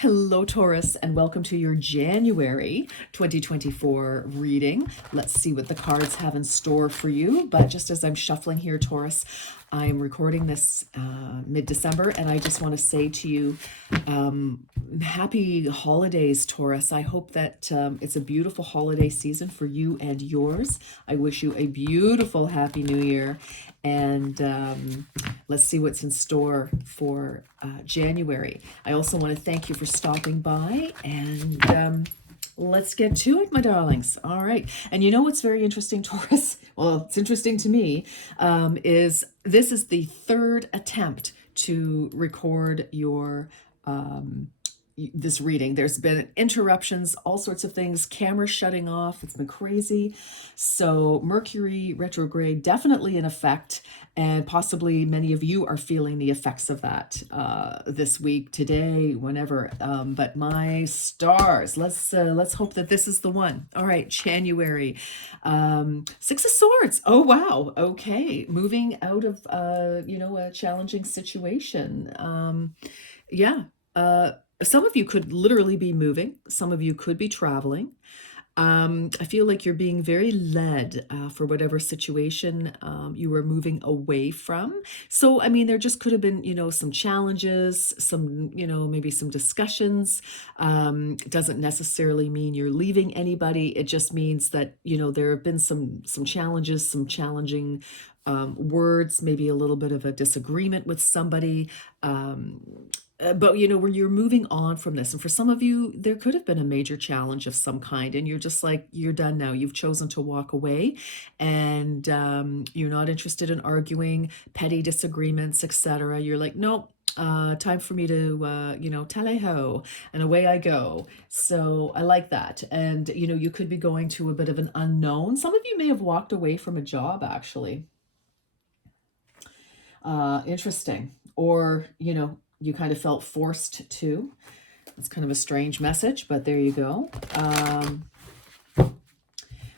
Hello, Taurus, and welcome to your January 2024 reading. Let's see what the cards have in store for you. But just as I'm shuffling here, Taurus, I am recording this mid-December, and I just want to say to you, happy holidays, Taurus. I hope that it's a beautiful holiday season for you and yours. I wish you a beautiful Happy New Year, and let's see what's in store for January. I also want to thank you for stopping by, and let's get to it, my darlings. All right. And you know what's very interesting, Taurus? Well, it's interesting to me, is this is the third attempt to record your this reading. There's been interruptions, all sorts of things, cameras shutting off. It's been crazy. So Mercury retrograde definitely in effect, and possibly many of you are feeling the effects of that this week, today, whenever. But my stars, let's hope that this is the one. All right, January, Six of Swords. Oh wow. Okay, moving out of a challenging situation. Yeah. Some of you could literally be moving. Some of you could be traveling. I feel like you're being very led for whatever situation you were moving away from. So, I mean, there just could have been, some challenges, some, maybe some discussions. It doesn't necessarily mean you're leaving anybody. It just means that, there have been some challenges, some challenging words, maybe a little bit of a disagreement with somebody. But when you're moving on from this, and for some of you, there could have been a major challenge of some kind, and you're just like, you're done now. You've chosen to walk away, and you're not interested in arguing, petty disagreements, etc. You're like, nope. Time for me to, tally-ho, and away I go. So I like that. And, you could be going to a bit of an unknown. Some of you may have walked away from a job, actually. Interesting. Or, you kind of felt forced to. It's kind of a strange message, but there you go.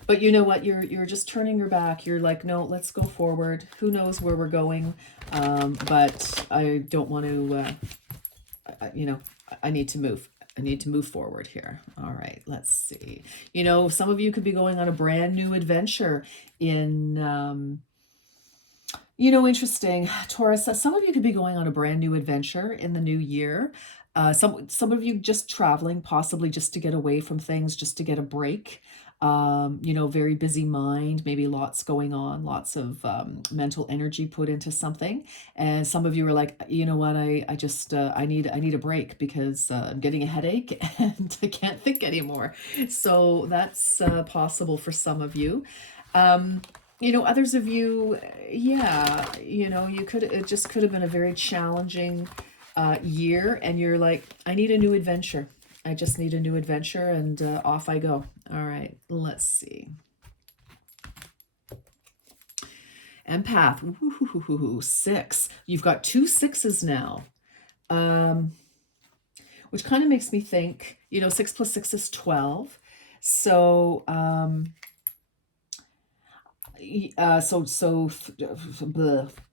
But you know what? You're just turning your back. You're like, no, let's go forward. Who knows where we're going? But I don't want to. I need to move. I need to move forward here. All right, let's see. Some of you could be going on a brand new adventure in. Interesting, Taurus. Some of you could be going on a brand new adventure in the new year. Some of you just traveling, possibly just to get away from things, just to get a break. Very busy mind, maybe lots going on, lots of mental energy put into something. And some of you are like, you know what, I just I need a break because I'm getting a headache and I can't think anymore. So that's possible for some of you. Others of you, yeah, it just could have been a very challenging year, and you're like, I need a new adventure. I just need a new adventure, and off I go. All right, let's see. Empath, ooh, 6. You've got 2 6s now, which kind of makes me think, 6 plus 6 is 12. So, a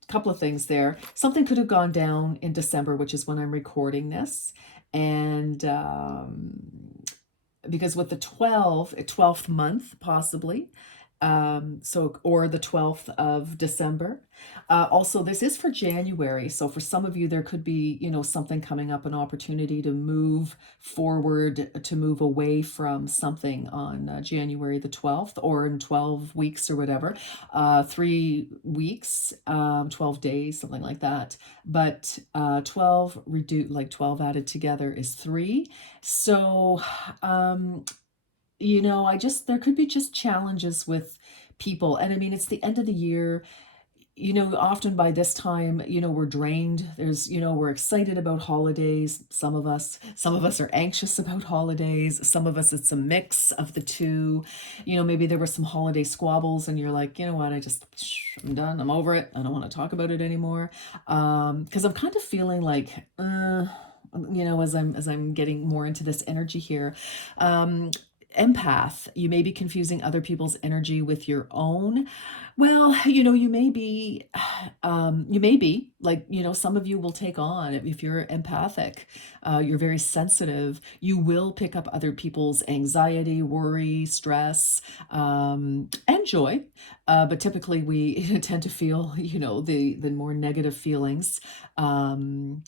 couple of things there. Something could have gone down in December, which is when I'm recording this. And because with the 12th month, possibly, or the 12th of December. Also, this is for January. So for some of you, there could be, something coming up, an opportunity to move forward, to move away from something on January the 12th, or in 12 weeks or whatever, 3 weeks, 12 days, something like that. But 12 added together is 3. So, there could be just challenges with people. And I mean, it's the end of the year. Often by this time, we're drained. We're excited about holidays. Some of us are anxious about holidays. Some of us, it's a mix of the two. Maybe there were some holiday squabbles and you're like, you know what, I'm done. I'm over it. I don't want to talk about it anymore. Because I'm kind of feeling like, as I'm getting more into this energy here, empath, you may be confusing other people's energy with your own. Well, you know, you may be like, you know, some of you will take on, if you're empathic, you're very sensitive, you will pick up other people's anxiety, worry, stress, and joy. But typically we tend to feel, you know, the more negative feelings. Um,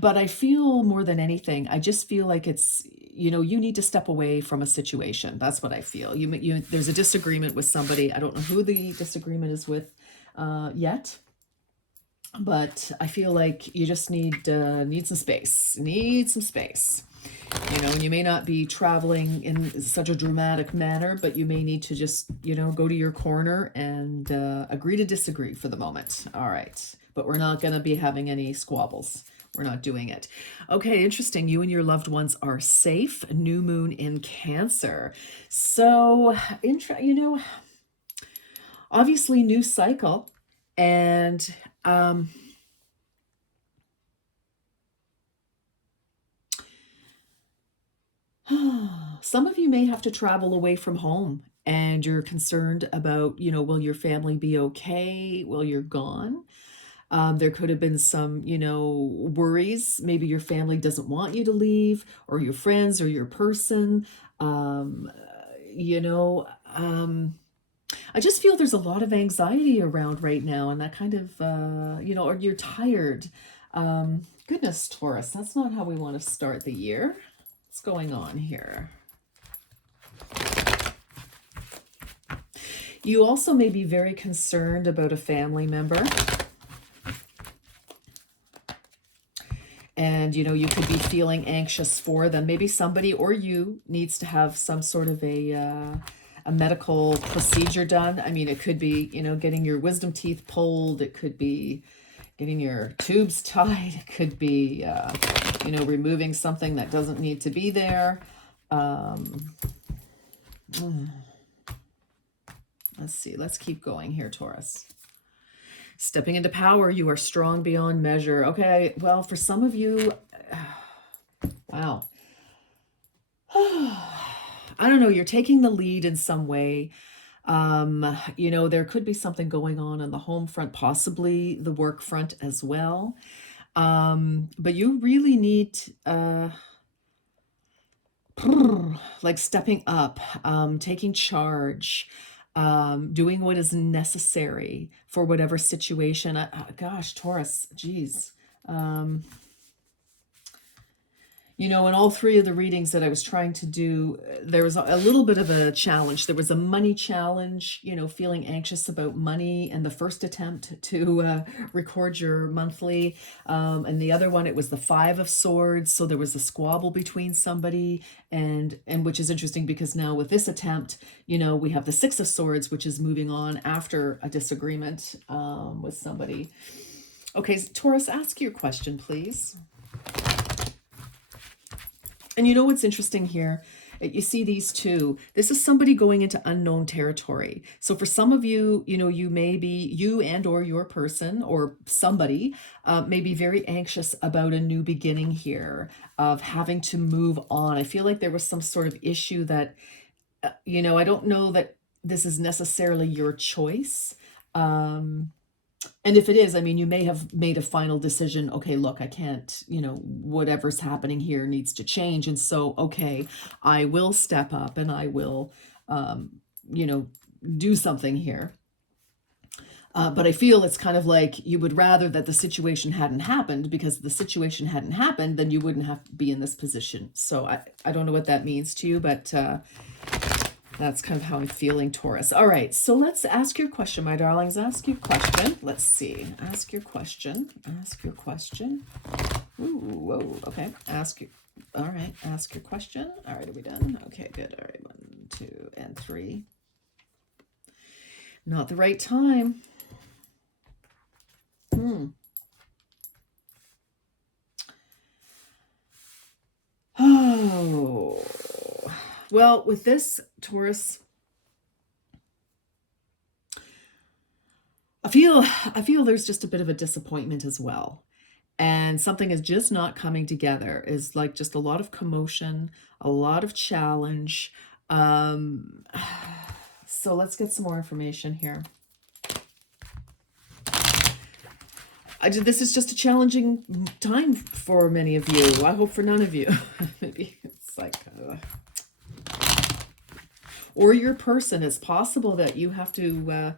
but I feel more than anything, I just feel like it's, you know, you need to step away from a situation. That's what I feel. There's a disagreement with somebody. I don't know who the disagreement is with yet, but I feel like you just need some space. Need some space. You know, and you may not be traveling in such a dramatic manner, but you may need to just, you know, go to your corner and agree to disagree for the moment. All right. But we're not going to be having any squabbles. We're not doing it. Okay, interesting. You and your loved ones are safe. New moon in Cancer. So, you know, obviously new cycle. And some of you may have to travel away from home and you're concerned about, you know, will your family be okay while you're gone? There could have been some, you know, worries. Maybe your family doesn't want you to leave, or your friends, or your person. Um, you know, I just feel there's a lot of anxiety around right now, and that kind of, you know, or you're tired. Goodness, Taurus, that's not how we want to start the year. What's going on here? You also may be very concerned about a family member. And, you know, you could be feeling anxious for them. Maybe somebody or you needs to have some sort of a medical procedure done. I mean, it could be, you know, getting your wisdom teeth pulled. It could be getting your tubes tied. It could be, you know, removing something that doesn't need to be there. Let's see. Let's keep going here, Taurus. Stepping into power, you are strong beyond measure. Okay, well, for some of you, wow. I don't know, you're taking the lead in some way. You know, there could be something going on the home front, possibly the work front as well. But you really need like stepping up, taking charge, doing what is necessary for whatever situation. Gosh, Taurus, geez. You know, in all three of the readings that I was trying to do, there was a little bit of a challenge. There was a money challenge, you know, feeling anxious about money, and the first attempt to record your monthly. And the other one, it was the Five of Swords. So there was a squabble between somebody, and which is interesting because now with this attempt, you know, we have the Six of Swords, which is moving on after a disagreement with somebody. Okay, Taurus, ask your question, please. And you know what's interesting here? You see these two. This is somebody going into unknown territory. So for some of you, you know, you and or your person or somebody may be very anxious about a new beginning here, of having to move on. I feel like there was some sort of issue that, you know, I don't know that this is necessarily your choice. And if it is, I mean, you may have made a final decision. Okay, look, I can't, you know, whatever's happening here needs to change. And so, okay, I will step up and I will, you know, do something here. But I feel it's kind of like you would rather that the situation hadn't happened, because if the situation hadn't happened, then you wouldn't have to be in this position. So I don't know what that means to you, but that's kind of how I'm feeling, Taurus. All right, so let's ask your question, my darlings. Ask your question. Let's see. Ask your question. Ask your question. Ooh, whoa. Okay. Ask your. All right. Ask your question. All right. Are we done? Okay. Good. All right. 1, 2, and 3. Not the right time. Oh. Well, with this, Taurus, I feel there's just a bit of a disappointment as well. and something is just not coming together. Is like just a lot of commotion, a lot of challenge. Um, so let's get some more information here. This is just a challenging time for many of you. I hope for none of you. Maybe it's like, or your person. It's possible that you have to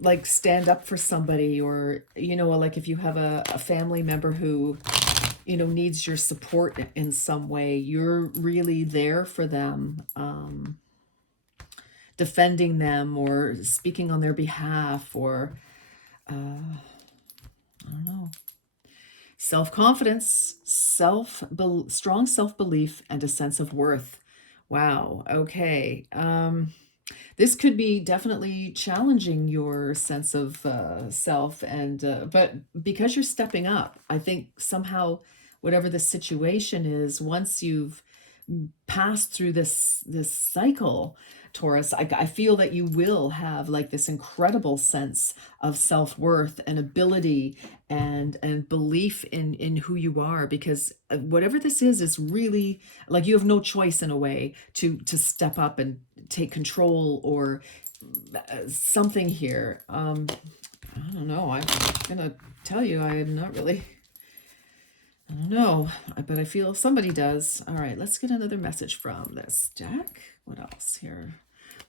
like stand up for somebody, or like if you have a family member who needs your support in some way, you're really there for them, defending them or speaking on their behalf, or I don't know. Self-confidence, strong self-belief, and a sense of worth. Wow. Okay. This could be definitely challenging your sense of self, and but because you're stepping up, I think somehow whatever the situation is, once you've passed through this cycle, Taurus, I feel that you will have like this incredible sense of self-worth and ability and belief in who you are, because whatever this is really like you have no choice in a way to step up and take control, or something here. I don't know. I'm gonna tell you, I am not really. I don't know, but I feel somebody does. All right, let's get another message from this deck. What else here?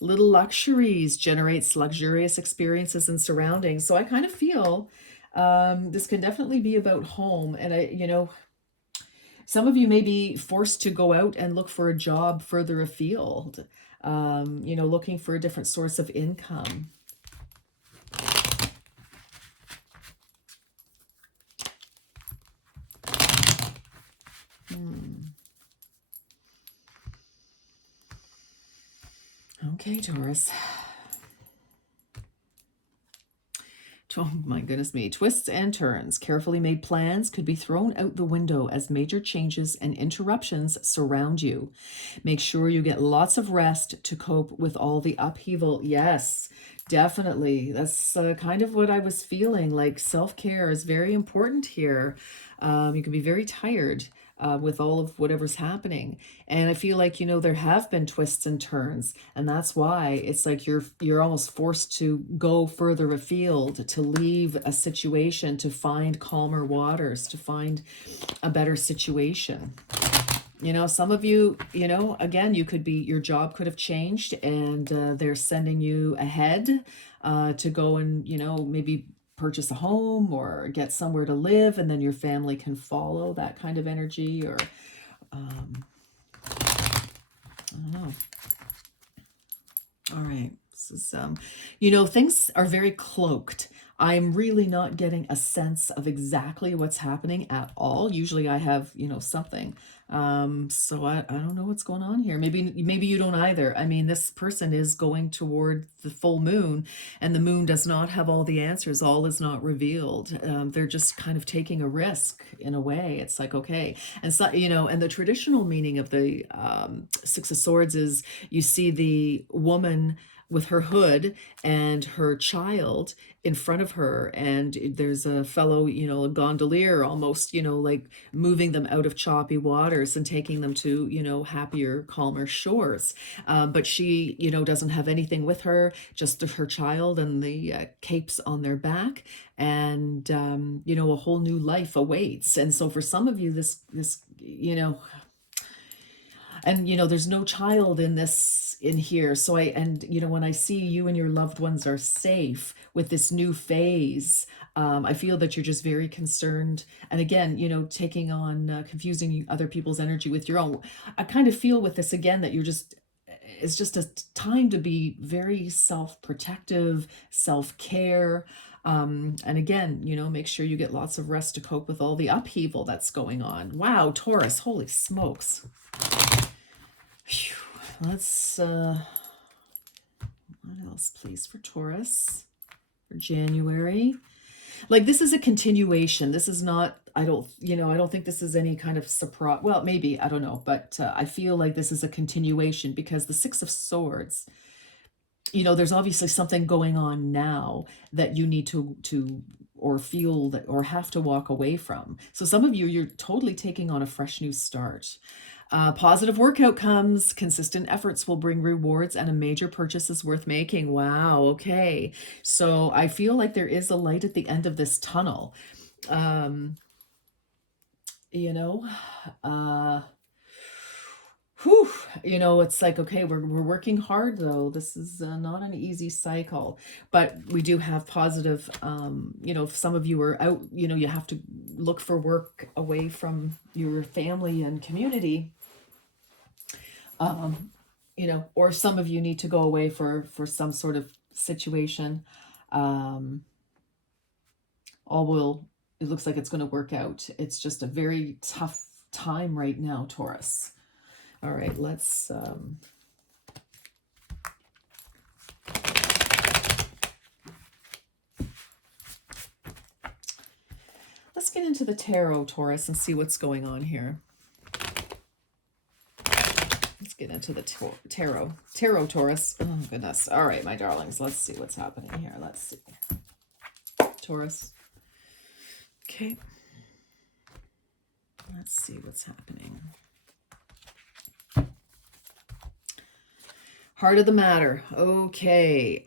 Little luxuries generates luxurious experiences and surroundings. So I kind of feel this can definitely be about home. And some of you may be forced to go out and look for a job further afield, looking for a different source of income. Okay, Taurus. Oh my goodness me. Twists and turns. Carefully made plans could be thrown out the window as major changes and interruptions surround you. Make sure you get lots of rest to cope with all the upheaval. Yes, definitely. That's kind of what I was feeling. Like self-care is very important here. You can be very tired with all of whatever's happening. And I feel like, there have been twists and turns, and that's why it's like you're almost forced to go further afield, to leave a situation, to find calmer waters, to find a better situation. Some of you, again, your job could have changed, and they're sending you ahead to go and, maybe purchase a home or get somewhere to live, and then your family can follow that kind of energy, or I don't know. All right. This is, things are very cloaked. I'm really not getting a sense of exactly what's happening at all. Usually I have, something. So I don't know what's going on here. Maybe you don't either. I mean, this person is going toward the full moon, and the moon does not have all the answers. All is not revealed. They're just kind of taking a risk in a way. It's like, okay. And so, and the traditional meaning of the Six of Swords is you see the woman with her hood and her child in front of her, and there's a fellow, a gondolier almost, like moving them out of choppy waters and taking them to, happier, calmer shores. But she, doesn't have anything with her, just her child and the capes on their back, and a whole new life awaits. And so for some of you, this and there's no child in here, so when I see you and your loved ones are safe with this new phase, I feel that you're just very concerned, and again, taking on confusing other people's energy with your own. I kind of feel with this again that it's just a time to be very self-protective, self-care. And again, make sure you get lots of rest to cope with all the upheaval that's going on. Wow, Taurus, holy smokes. Phew. Let's, what else, please, for Taurus for January? Like, this is a continuation. This is not, I don't think this is any kind of surprise. Well, maybe, I don't know, but I feel like this is a continuation, because the Six of Swords, there's obviously something going on now that you need to or feel that or have to walk away from. So some of you, you're totally taking on a fresh new start. Positive work outcomes, consistent efforts will bring rewards, and a major purchase is worth making. Wow, okay. So I feel like there is a light at the end of this tunnel. Um, you know, uh, whew, it's like, okay, we're working hard though. This is not an easy cycle, but we do have positive, if some of you are out, you have to look for work away from your family and community, um, or some of you need to go away for some sort of situation. Um, all will, it looks like it's going to work out. It's just a very tough time right now, Taurus. All right, let's get into the tarot, Taurus, and see what's going on here. Let's get into the tarot. Tarot, Taurus. Oh, goodness. All right, my darlings. Let's see what's happening here. Let's see. Taurus. Okay. Let's see what's happening. Heart of the matter. Okay.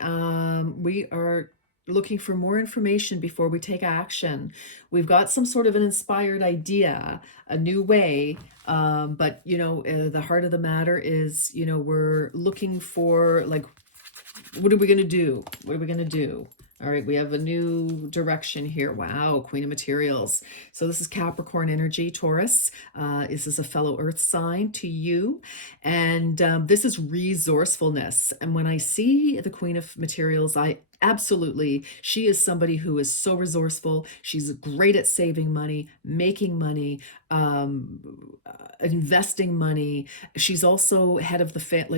We are looking for more information before we take action. We've got some sort of an inspired idea, a new way, but the heart of the matter is, we're looking for, like, what are we going to do? What are we going to do? All right, we have a new direction here. Wow, Queen of Materials. So this is Capricorn energy, Taurus. This is a fellow earth sign to you. And this is resourcefulness. And when I see the Queen of Materials, she is somebody who is so resourceful. She's great at saving money, making money, investing money. She's also head of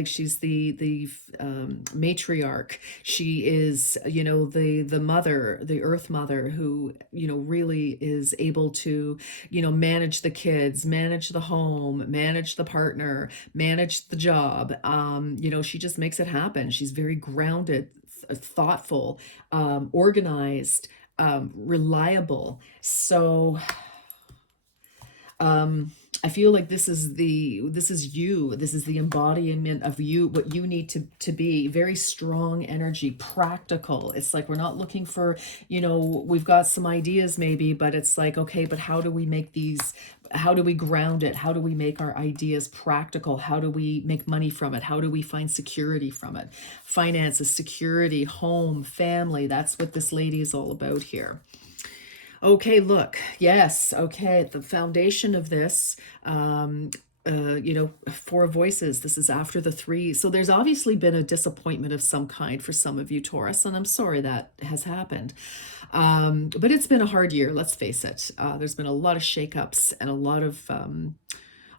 she's the matriarch. She is, the mother, the earth mother, who, really is able to, manage the kids, manage the home, manage the partner, manage the job. She just makes it happen. She's very grounded, thoughtful, organized, reliable. So I feel like this is you. This is the embodiment of you, what you need to be. Very strong energy, practical. It's like we're not looking for, we've got some ideas maybe, but it's like, okay, but how do we make these, how do we ground it? How do we make our ideas practical? How do we make money from it? How do we find security from it? Finances, security, home, family. That's what this lady is all about here. Okay, look, yes, okay, the foundation of this, four voices, this is after the three. So there's obviously been a disappointment of some kind for some of you, Taurus, and I'm sorry that has happened. But it's been a hard year, let's face it. There's been a lot of shakeups and a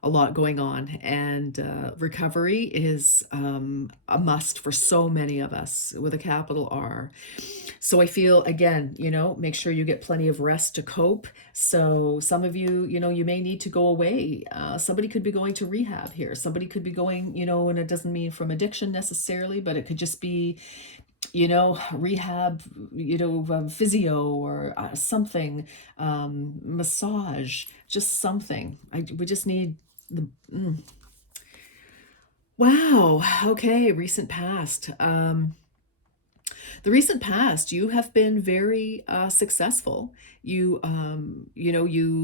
lot going on, and recovery is a must for so many of us with a capital R. So I feel, again, make sure you get plenty of rest to cope. So some of you, you may need to go away. Somebody could be going to rehab here. Somebody could be going, and it doesn't mean from addiction necessarily, but it could just be, rehab, physio or something, massage, just something. We just need Wow. Okay. Recent past. The recent past, you have been very successful. You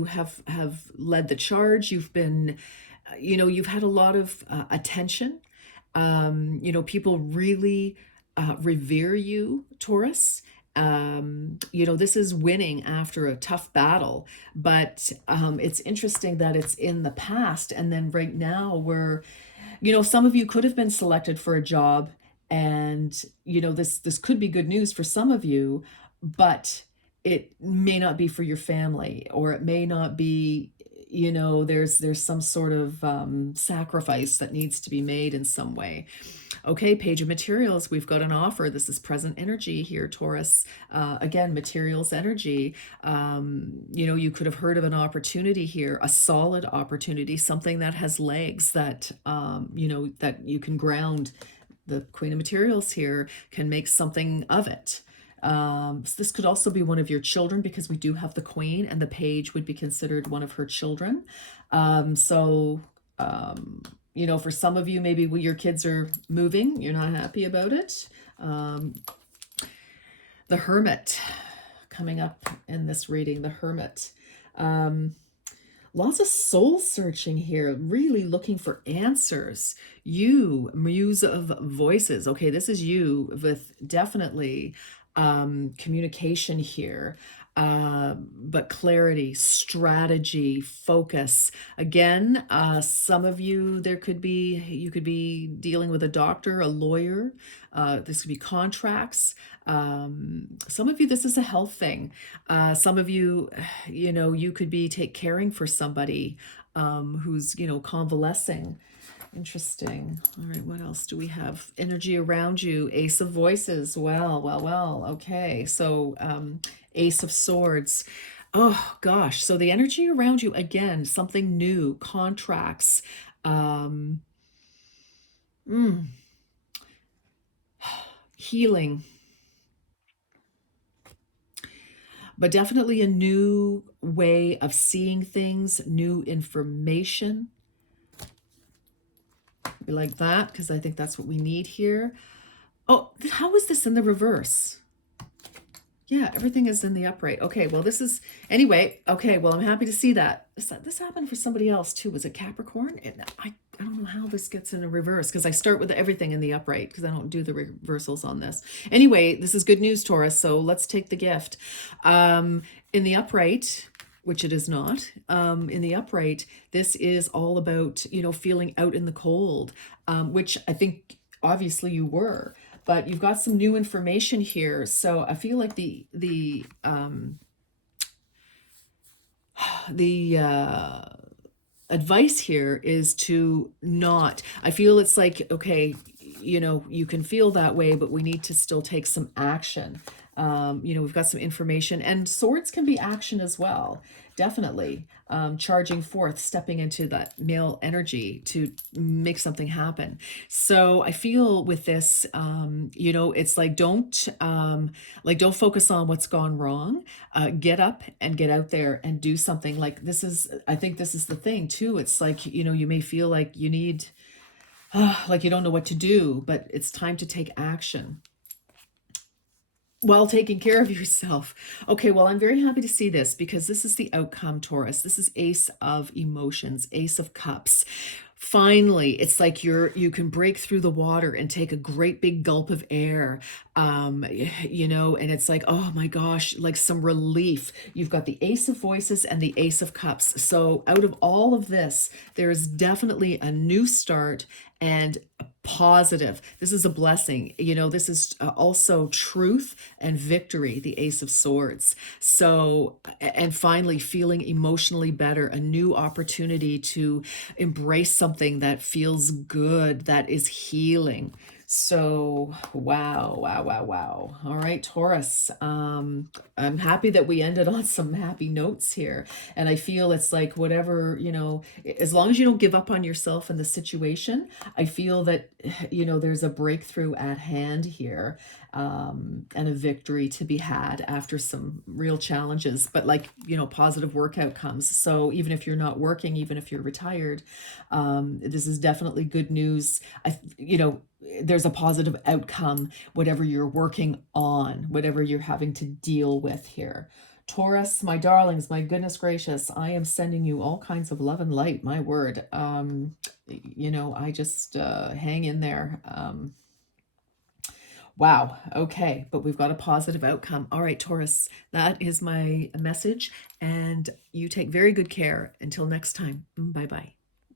have led the charge. You've been, you've had a lot of attention. People really revere you, Taurus. This is winning after a tough battle, but it's interesting that it's in the past, and then right now some of you could have been selected for a job, and this could be good news for some of you, but it may not be for your family, or it may not be, there's some sort of sacrifice that needs to be made in some way. Okay, Page of Materials, we've got an offer. This is present energy here, Taurus. Again, materials energy. You could have heard of an opportunity here, a solid opportunity, something that has legs, that, that you can ground. The Queen of Materials here can make something of it. So this could also be one of your children because we do have the queen, and the page would be considered one of her children. So, for some of you, maybe your kids are moving, you're not happy about it. The Hermit coming up in this reading, the Hermit. Lots of soul searching here, really looking for answers. You, muse of voices. Okay, this is you with definitely communication here, but clarity, strategy, focus. Again, some of you, you could be dealing with a doctor, a lawyer. This could be contracts. Some of you, this is a health thing. Some of you, you could be caring for somebody who's, convalescing. Interesting. All right, what else do we have? Energy around you, Ace of Voices. Well. Okay, so Ace of Swords. Oh gosh, so the energy around you, again, something new, contracts. Um, mm, Healing, but definitely a new way of seeing things, new information. We like that because I think that's what we need here. Oh, how is this in the reverse? Yeah, everything is in the upright. Okay, well, anyway, okay, well, I'm happy to see that. This happened for somebody else too. Was it Capricorn? I don't know how this gets in a reverse because I start with everything in the upright because I don't do the reversals on this. Anyway, this is good news, Taurus, so let's take the gift. In the upright, which it is not, in the upright, this is all about, feeling out in the cold, which I think obviously you were, but you've got some new information here. So I feel like the advice here is to not, I feel it's like, okay, you can feel that way, but we need to still take some action. We've got some information, and swords can be action as well. Definitely. Charging forth, stepping into that male energy to make something happen. So I feel with this, it's like, don't focus on what's gone wrong. Get up and get out there and do something. Like I think this is the thing too. It's like, you may feel like you need, like you don't know what to do, but it's time to take action while taking care of yourself. Okay, well, I'm very happy to see this because this is the outcome, Taurus. This is Ace of Emotions, Ace of Cups. Finally, it's like you can break through the water and take a great big gulp of air, and it's like, oh my gosh, like some relief. You've got the Ace of Voices and the Ace of Cups. So out of all of this, there is definitely a new start and a positive. This is a blessing. This is also truth and victory, the Ace of Swords. So, and finally, feeling emotionally better, a new opportunity to embrace something that feels good, that is healing. So, wow. All right, Taurus. I'm happy that we ended on some happy notes here. And I feel it's like whatever, as long as you don't give up on yourself and the situation, I feel that, there's a breakthrough at hand here, and a victory to be had after some real challenges, but positive work outcomes. So even if you're not working, even if you're retired, this is definitely good news. There's a positive outcome, whatever you're working on, whatever you're having to deal with here. Taurus, my darlings, my goodness gracious, I am sending you all kinds of love and light, my word. I just hang in there. Wow. Okay. But we've got a positive outcome. All right, Taurus, that is my message. And you take very good care. Until next time. Bye bye.